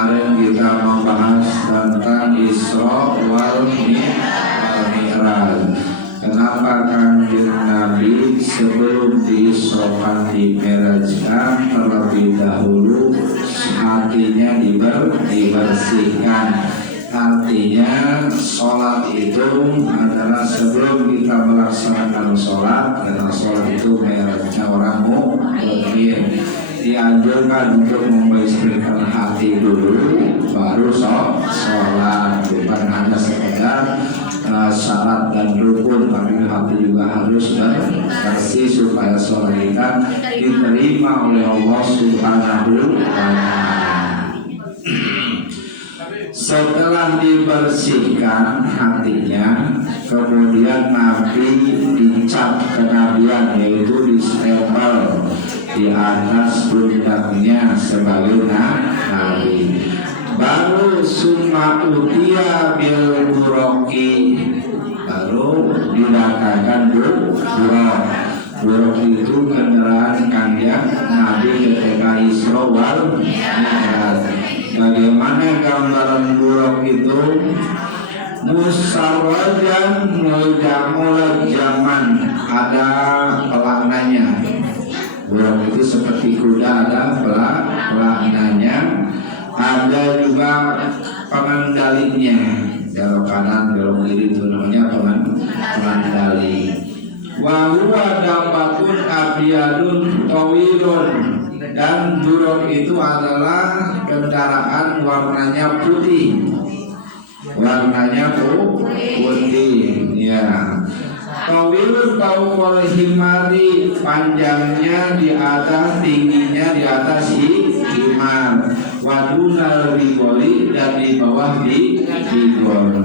kemarin kita membahas tentang Isra wal Mi'raj. Kenapa Kanjeng Nabi sebelum diisrokan dimi'rajkan terlebih dahulu hatinya dibersihkan. Artinya sholat itu adalah sebelum kita melaksanakan sholat, karena sholat itu mi'rajnya orang mukmin. Dianjurkan untuk membersihkan hati dulu baru sholat, bukan hanya sekedar syarat dan rukun, tapi hati juga harus bersih supaya sholat kita diterima oleh Allah Subhanahu wa Ta'ala. Setelah dibersihkan hatinya, kemudian Nabi dicap kenabian, yaitu distempel di atas pundaknya sebagai nabi. Baru summa utia bil buroki, baru didatangkan burok. Burok itu kendaraan Kanjeng Nabi ketika Isra wal Mi'raj. Bagaimana gambaran buruk itu? Musarrajan mulajamul zaman, ada pelananya. Buruk itu seperti kuda, ada pelananya. Ada juga pengendalinya, belok kanan, belok kiri, itu namanya pengendali. Wa huwa dabatun abiyadun tawilun, dan buruk itu adalah kendaraan warnanya putih. Warnanya putih, ya. Tawilun fawqal himari, panjangnya di atas, tingginya di atas himar. Wadunal bigoli, dan di bawah bigol.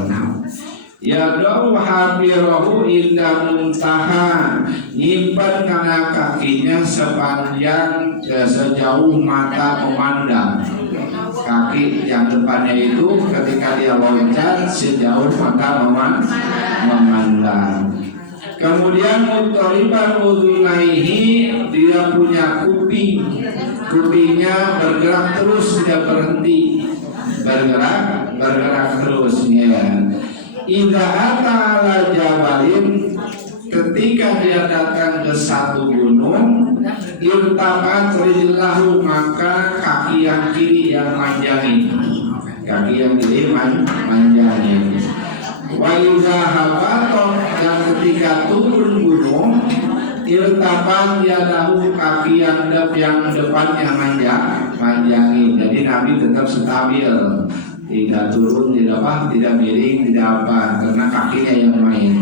Ya dau habirahu inda muntaha, nyimpan karena kakinya sepanjang sejauh mata memandang. Kaki yang depannya itu ketika dia loncat sejauh mata memandang. Kemudian mutoriban udhunaihi, dia punya kuping. Kupingnya bergerak terus, tidak berhenti. Bergerak terus, ya. Idza ata'ala jabalin, ketika dia datang ke satu gunung, irtabat rijlahu, maka kaki yang kiri yang manjangin. Kaki yang kiri manjangin. Wa idza habaton, dan ketika turun gunung, irtabat yadahu, kaki yang depannya manjangin. Jadi Nabi tetap stabil, tidak turun, tidak miring, tidak apa, karena kakinya yang main.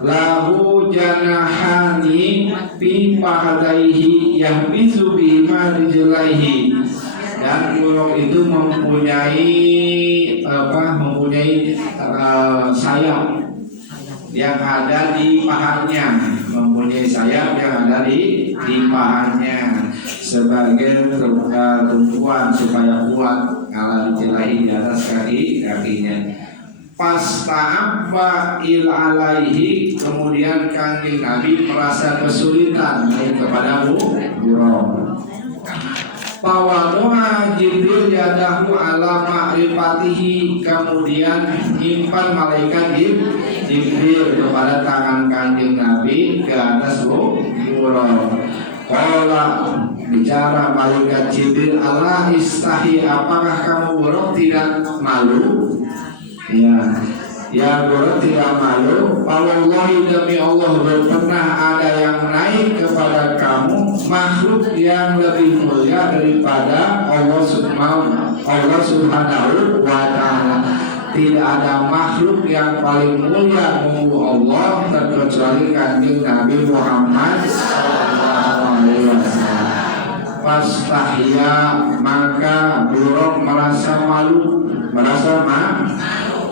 Lahu janahani fi fahadaihi yahbizu bima rijlaihi, dan buruk itu mempunyai sayap yang ada di pahanya, mempunyai sayap yang ada di pahanya sebagai tumpuan supaya kuat kalau dijelahi di atas kakinya. Pasta'abba il alaihi, kemudian Kanjeng Nabi merasa kesulitan naik kepada buruk. Pawadoha Jibril yadahu ala ma'rifatihi, kemudian nyimpan malaikat Jibril kepada tangan Kanjeng Nabi ke atas buruk. Qala, bicara malaikat Jibril, Allah istahi, apakah kamu buruk tidak malu? Ya buruk tidak malu. Wallahi, demi Allah, pernah ada yang naik kepada kamu makhluk yang lebih mulia daripada Allah Subhanahu wa Ta'ala. Tidak ada makhluk yang paling mulia menurut Allah terkecuali Kanjeng Nabi Muhammad SAW. Pastahya, maka buruk merasa malu,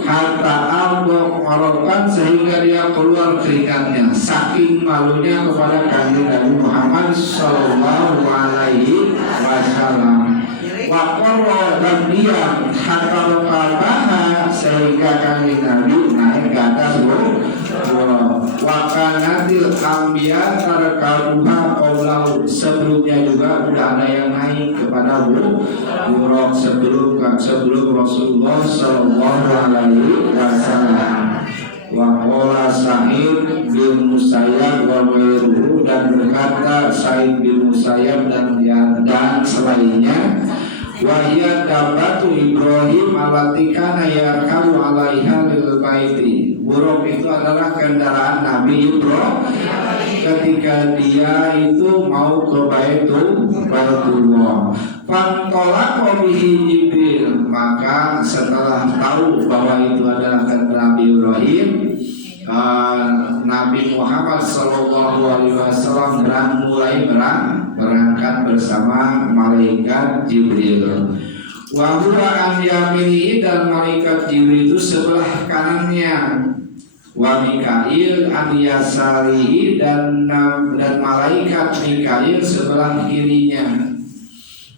hatta albok morokan, sehingga dia keluar keringatnya saking malunya kepada Kanjeng Nabi Muhammad Sallallahu Alaihi Wasallam. Waqarra, dan dia hatta rokabaha, sehingga Kanjeng Nabi naik ke atas buruk. Wakana kanatil anbiya tarkabuha qaulahu, sebelumnya juga udah ada yang naik kepada buruk sebelum Rasulullah sallallahu alaihi wasallam. Wa qala Sa'id bin Musayyab wa ghairuhu, dan berkata Sa'id bin Musayyab dan selainnya, wahia dabatu Ibrahim alati kana yarkabu alaiha lil baiti. Buruk itu adalah kendaraan Nabi Ibrahim ketika dia itu mau ke Baitullah. Fantolak bihi Jibril, maka setelah tahu bahwa itu adalah kendaraan Nabi Ibrahim, Nabi Muhammad sallallahu alaihi wasallam mulai berangkat bersama malaikat Jibril. Wa huwa an yaminihi, dan malaikat Jibril itu sebelah kanannya. Wa Mikail an yasarihi, dan malaikat Mikail sebelah kirinya.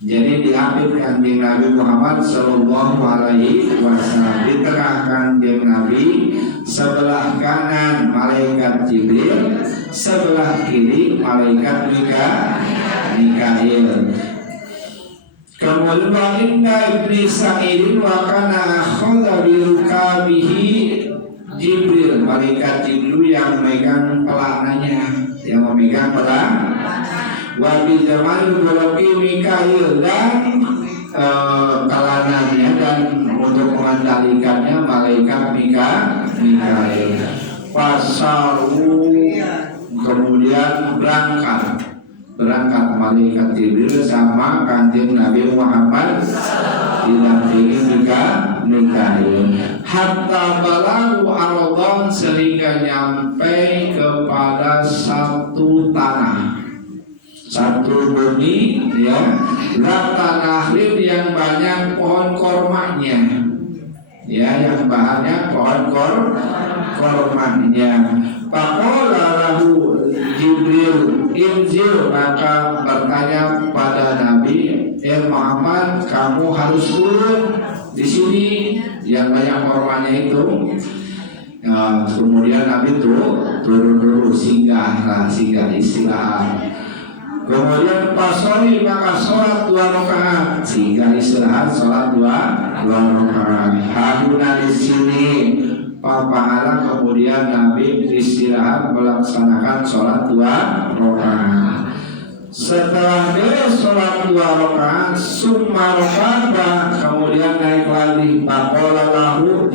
Jadi diambil kanjeng Nabi Muhammad sallallahu alaihi wasallam, di tengah kanjeng Nabi, sebelah kanan malaikat Jibril, sebelah kiri malaikat Mikail. Kemudian inna ibni Sa'idin wa kana akhadha bi rukabihi Jibril, malaikat Jibril yang memegang pelananya, yang memegang pelan. Wa bi zamanil boloki Mikail, dan kalanannya dan untuk mengendalikannya malaikat Mikail. Pasaru, kemudian berangkat malaikat Jibril sama kanjeng Nabi Muhammad didampingi Mikail. Hatta balagu aradhan, sehingga nyampe kepada satu tanah, satu bumi, ya, tanah yang banyak pohon kormanya, ya, yang banyak pohon kormanya. Faqala lahu Jibril inzil, maka bertanya pada Nabi, Muhammad, kamu harus turun di sini yang banyak kormanya itu. Kemudian Nabi turun dulu, singgah istirahat. Kemudian pasoli, maka sholat 2 rakaat, sehingga istirahat sholat 2 rakaat. Haduna di sini papahala, kemudian Nabi istirahat melaksanakan sholat 2 rakaat. Setelah dia sholat 2 rakaat, summa rakaat, kemudian naik lagi. Pakola lahu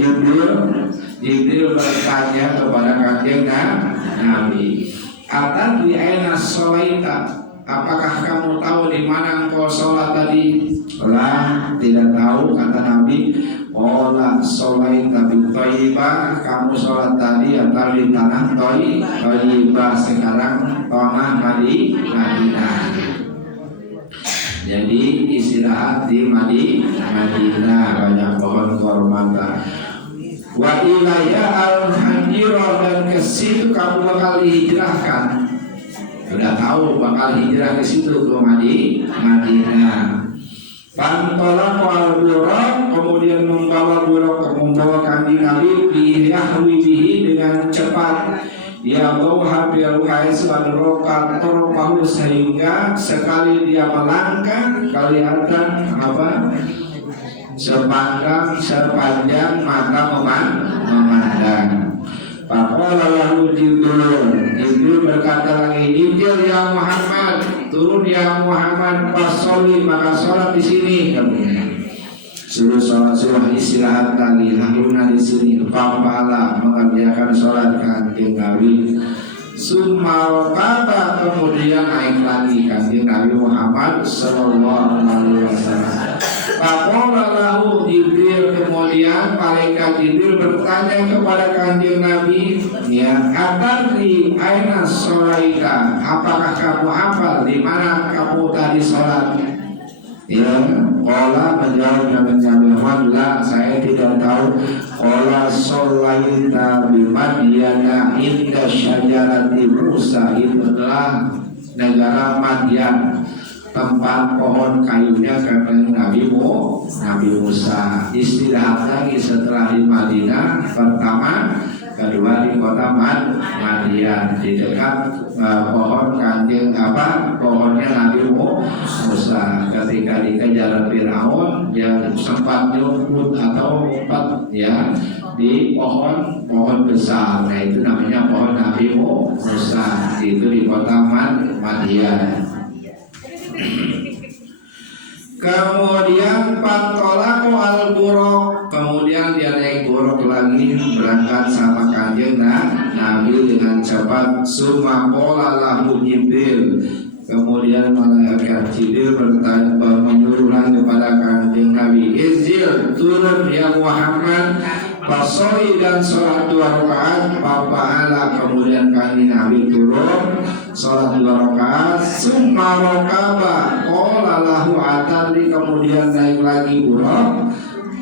Jibril bertanya kepada kanjeng Nabi, atadri aina sholaita, apakah kamu tahu di mana engkau sholat tadi? Lah, tidak tahu, kata Nabi. Ola sholaita bi Thayyibah, kamu sholat tadi atau di tanah Thayyibah, sekarang tanah Madinah. Jadi istirahat di Madinah, banyak pohon korma. Wa ilayya al-hajirah, dan ke situ kamu bakal dihijrahkan. Sudah tahu bakal hijrah ke situ, ke Madinah. Pantola al-buraq, kemudian membawa kanjeng Nabi biyahwi bihi, dengan cepat. Ya bauha biruhai subhanallah toropahu, sehingga sekali dia melangkah kelihatan sepanjang mata memandang. Faqala lahu Jibril berkata lagi, injil ya Muhammad, turun ya Muhammad, fasoli, maka sholat di sini. Suruh sholat, suruh istirahat lagi. Lahuna di sini, faqala, mengerjakan sholat kanjeng Nabi. Summa kata, kemudian naik lagi kanjeng Nabi Muhammad sallallahu alaihi wasallam. Faqala lahu Jibril, kemudian malaikat Jibril bertanya kepada kanjeng Nabi, ya, atadri aina sholaita, apakah kamu hafal di mana kamu tadi sholat? Ya, qala, menjawab Nabi Muhammad, saya tidak tahu. Qala sholaita bi Madyana inda syajarati Musa, itu adalah negara Madyan, tempat pohon kayunya karena Nabi Musa. Istirahat lagi setelah di Madinah, pertama kedua di kota Madian di dekat pohon kanjeng pohonnya Nabi Musa. Ketika dikejar Firaun, dia sempat nyumput atau ngumpet ya di pohon besar. Nah itu namanya pohon Nabi Musa. Itu di kota Madian. Kemudian Pantolaku al-Burok, kemudian dia naik buruk lagi berangkat sama kanjeng Nabi dengan cepat. Sumakola lahu Jibril, kemudian malaikat Jibril bertanya menyuruhkan kepada kanjeng Nabi, Izil turun ya Muhammad, fasoli dan sholat 2 rakaat. Papa'ala, kemudian kanjeng Nabi turun sholat 2 rakaat. Summa rokaba, qala lahu atadri, kemudian naik lagi buruk.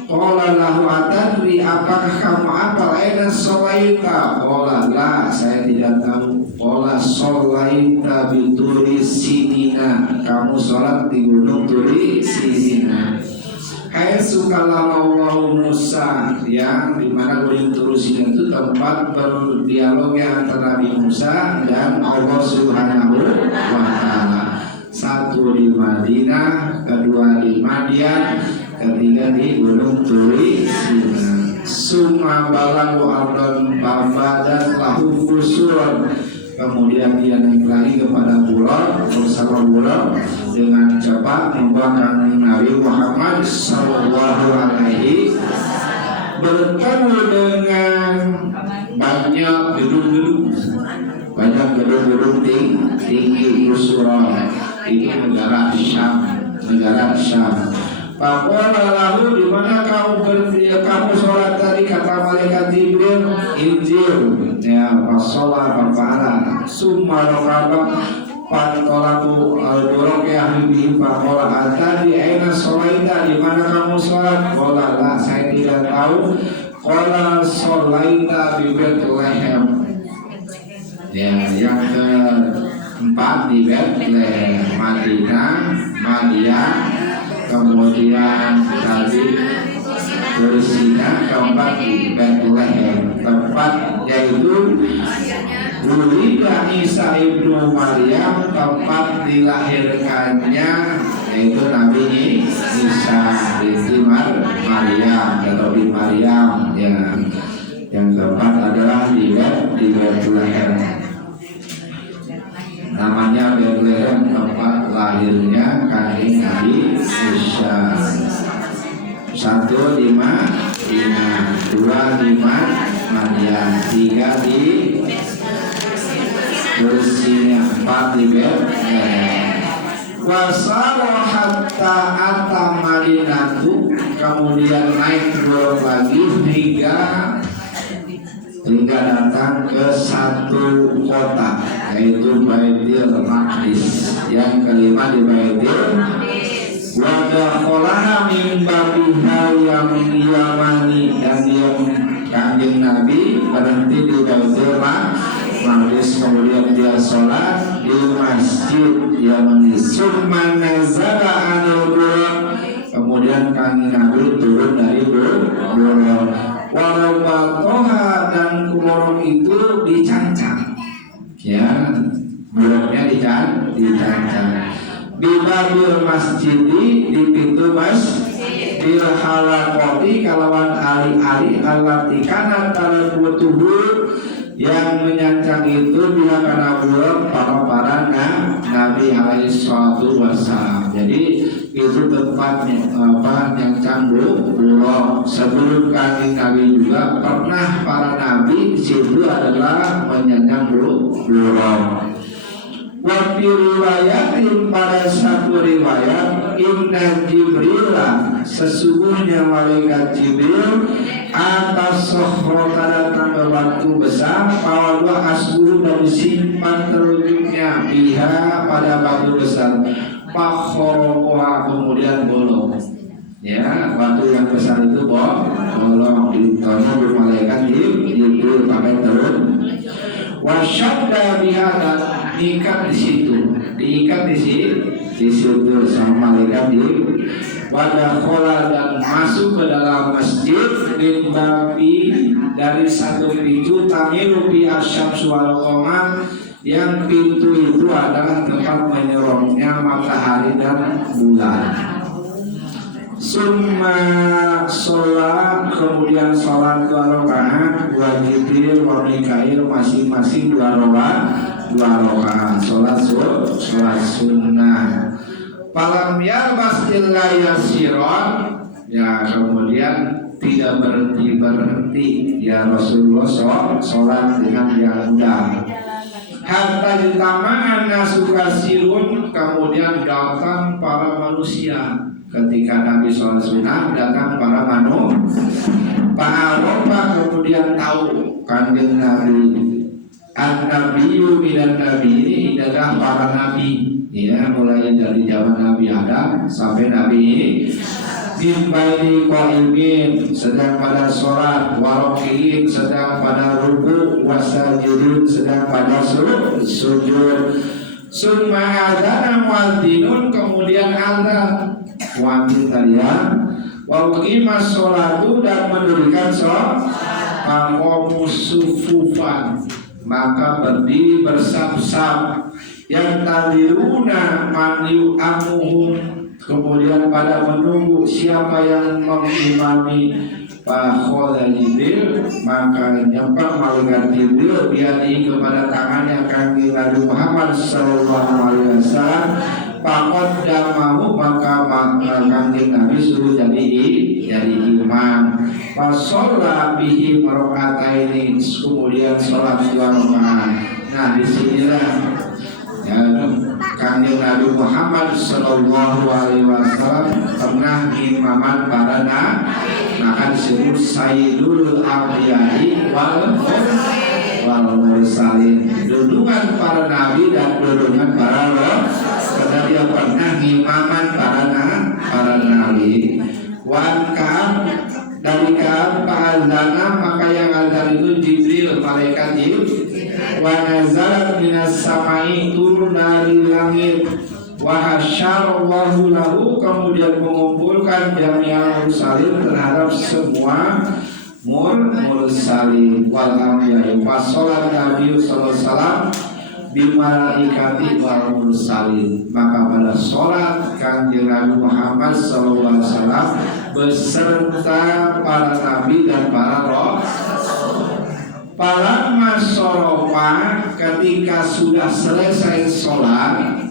Qala lahu atadri, apakah kamu apal aina sholaita? Qala la, saya tidak tahu. Qala sholaita bituri sinina, kamu sholat di gunung Turi Sinina. Hai sukallahu Musa, yang dimana gunung Turi Sinina itu tempat berdialognya antara Nabi Musa dan Allah Subhanahu wa Ta'ala. Satu di Madinah, kedua di Madian, ketiga di gunung Turi Sinina. Summa balagu ardon babadan lahu fusurun, kemudian dia naik lagi kepada pulau bersama pulau dengan cepat membawa Nabi Muhammad Sallallahu Alaihi bertemu dengan banyak gedung-gedung tinggi Usura. Itu negara Syam. Pakola lalu di mana kamu sholat tadi, kata malaikat Jibril, Injil ya pasola papaala summa rokaba pantolaku al-burok ya habibi. Pakola tadi aina sholaita, di mana kamu sholat? Kola la, saya tidak tahu. Kola sholaita bi Bethlehem, ya yang keempat di Bethlehem, Madian, kemudian tadi Bersina, keempat di Bethlehem, tempat yaitu Wulida Isa ibnu Maryam, tempat dilahirkannya yaitu Nabi Isa di Maryam atau di Maryam ya. Yang keempat adalah di Bethlehem. Namanya Bethlehem tempat lahirnya kanjeng Nabi Isa. 1 di Madinah, 2 di Madian, 3 di Bersina, 4 di Bethlehem. Wasaro hatta ata Madinatu, kemudian naik turun lagi hingga datang ke satu kota yaitu Baitul Maqdis. Yang kelima di Baitul Wadakolaha min babiha yang yamani, dan yang kanjeng Nabi berhenti di Baitul Maqdis, kemudian dia sholat di masjid Yamani. Summa nazala anil buraq, kemudian kanjeng Nabi turun dari buraq. Warabatoha, dan kumorong itu dicancang ya, buraqnya dicancang. Di babil masjidi, di pintu masjid, halakoti, kalawan ali-ali alati kana talakutuhu, yang menyancang itu bila karena buruk para Nabi alaihi salatu wassalam. Jadi itu tempatnya nyancang buruk. Sebelum kanjeng Nabi juga pernah para Nabi di situ adalah menyancang buruk. Wafi riwayat, pada satu riwayat, Inna Jibrila, sesungguhnya malaikat Jibril atas sohrota datang ke batu besar, pawalwa asbuh, dan disimpan telunjuknya biha pada batu besar. Pakhorokoha, kemudian bolong ya, batu yang besar itu bolong ditolong oleh malaikat Jibril pakai telun. Wasyadda biha, dan diikat di situ, sama malaikat Wadakhola dan masuk ke dalam masjid Limbabi dari satu pintu Tamiru bi asyamsu wal qamar, yang pintu itu adalah tempat menyorongnya matahari dan bulan. Summa sholat, kemudian sholat 2 rakaat, wa Jibril wa Mikail masing-masing 2 rakaat, sholat sunnah. Falam yalbas illa yasiron, ya kemudian tidak berhenti ya Rasulullah sholat dengan yang mudah. Hatta ditama'an nasukasirun, kemudian datang para manusia. Ketika Nabi sholat sunnah datang para manusia. Pak kemudian tahu kanjeng Nabi An-Nabiyyu minan Nabi ini adalah para nabi, ya, mulai dari zaman Nabi Adam sampai Nabi ini. Bimbaini qaimin, sedang pada sholat, warokiin sedang pada ruku, wasajidin sedang pada sujud. Summa adzana muadzinun, kemudian adzan muadzin talian, wa uqimas sholatu, dan mendirikan sholat. Faqamu sufufan, maka berdiri bersab-sab. Yang tadiruna man yu'amuhum, kemudian pada menunggu siapa yang mengimami. Fakhoda Jibril, maka nyempak malaikat Jibril biadi kepada tangannya kanjeng Nabi Muhammad sallallahu alaihi wasallam. Pakot damahu, maka kanjeng Nabi suruh jadi imam. Fasolla bihi rakaataini, kemudian sholat 2 rakaat. Nah, disinilah ya, kanjeng Nabi Muhammad sallallahu alaihi wasallam pernah imaman para nabi, maka disebut Sayyidul Anbiya'i wal Mursalin, dudungan para nabi dan dudungan para rasul, karena dia pernah imaman para nabi. Wan Ka'ab, dari Ka'ab fa'adzana, maka yang azan itu Jibril, malaikat Jibril. Wa nazalat minas samai, turun dari langit. Wa hasyarallahu lahu, kemudian mengumpulkan jami'al mursalin terhadap semua mursalin wal anbiya. Wa sholat Nabi sallallahu alaihi wasallam bimalaikati wal mursalin, maka pada sholat kanjeng Nabi Muhammad sallallahu alaihi wasallam beserta para nabi dan para rasul. Para masyarafa, ketika sudah selesai sholat,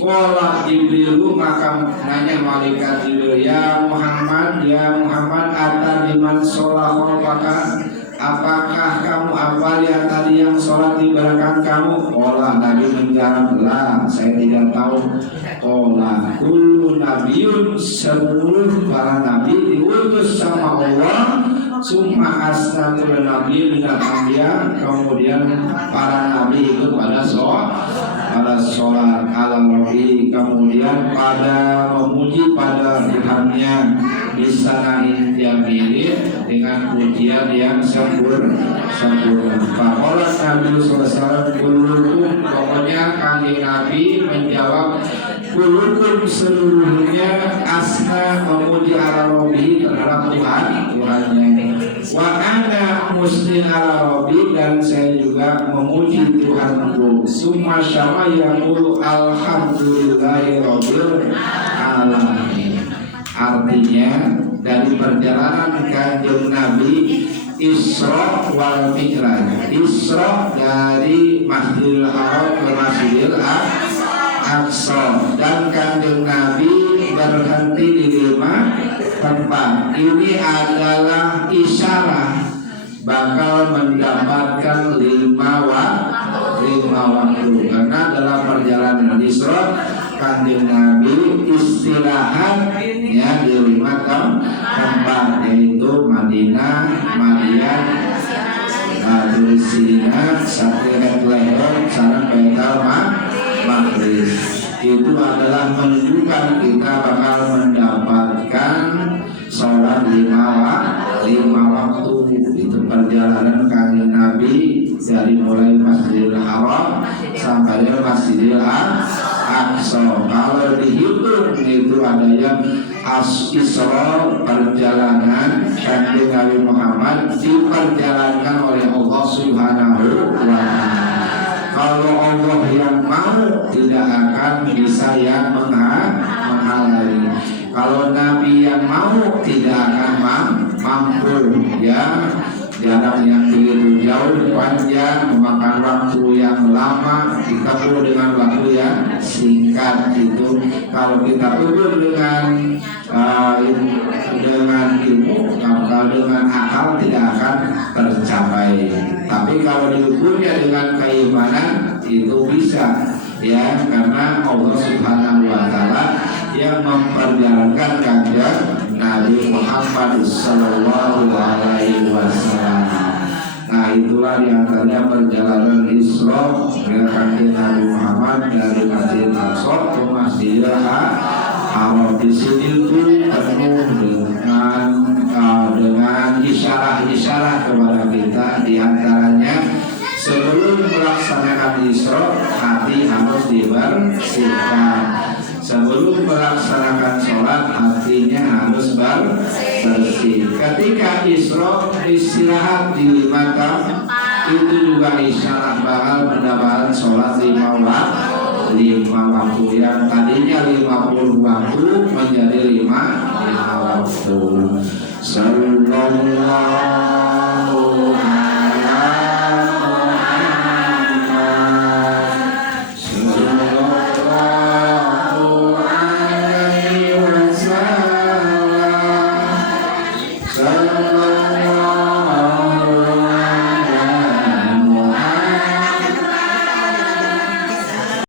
qala Jibril, maka nanya malaikat Jibril, ya Muhammad ata liman sholat, apakah kamu hafal yang tadi yang sholat di belakang kamu? Qala, Nabi menjawab, la, saya tidak tahu. Qala kullu nabiyyun, seluruh para nabi diutus sama Allah. Summa asnakul nabi minal anbiya, kemudian para nabi itu pada sholat ala Nabi, kemudian pada memuji pada Tuhannya disanain yang mirip dengan pujian yang sempurna. Faqala Nabi sallallahu kullukum, pokoknya kanjeng Nabi menjawab, kullukum seluruhnya asna memuji ala Rabbi, terhadap Tuhannya. Wa ana muslim ala Rabbi, dan saya juga memuji Tuhanku. Summa syama yaqulu alhamdulillahi rabbil alamin. Artinya dari perjalanan kanjeng Nabi Isra wal Mi'raj. Isra dari Masjidil Haram ke Masjidil Aqsa, dan kanjeng Nabi berhenti di 5 tempat. Ini adalah isyarat bakal mendapatkan 5 waktu, karena dalam perjalanan Isra kanjeng Nabi istirahat ya di 5 tempat, yaitu Madinah, Madyan, Batu Sina, Satirat Leher, sarang Baitul Maqdis. Itu adalah menunjukkan kita bakal mendapatkan sholat 5 waktu. Itu perjalanan kanjeng Nabi dari mulai Masjidil Haram sampai Masjidil Aqsa. Kalau dihitung itu ada yang Isra, perjalanan Kanjeng Nabi Muhammad diperjalankan oleh Allah Subhanahu wa Ta'ala. Kalau Allah yang mau, tidak akan bisa yang menghalangi. Kalau Nabi yang mau, tidak akan mampu, ya. Jarak yang begitu jauh, panjang, memakan waktu yang lama, ditempuh dengan waktu yang singkat. Itu kalau kita ukur dengan ilmu, kalau dengan akal tidak akan tercapai. Tapi kalau diukurnya dengan keimanan, itu bisa, ya, karena Allah Subhanahu wa Ta'ala yang memperjalankan Kanjeng Nabi Muhammad Sallallahu Alaihi Wasallam. Nah, itulah diantaranya perjalanan Isra dengan Kanjeng Nabi Muhammad dari Masjid Aqsa ke Masjidil Haram. Di sini itu penuh dengan isyarah-isyarah kepada kita. Diantaranya sebelum melaksanakan Isra, hati harus dibersihkan. Sebelum melaksanakan sholat, hatinya harus bersih. Ketika Isra, istirahat di makam, itu juga isyarat bakal mendapatkan sholat 5 waktu. Yang tadinya 50 waktu menjadi 5 waktu. Sallallahu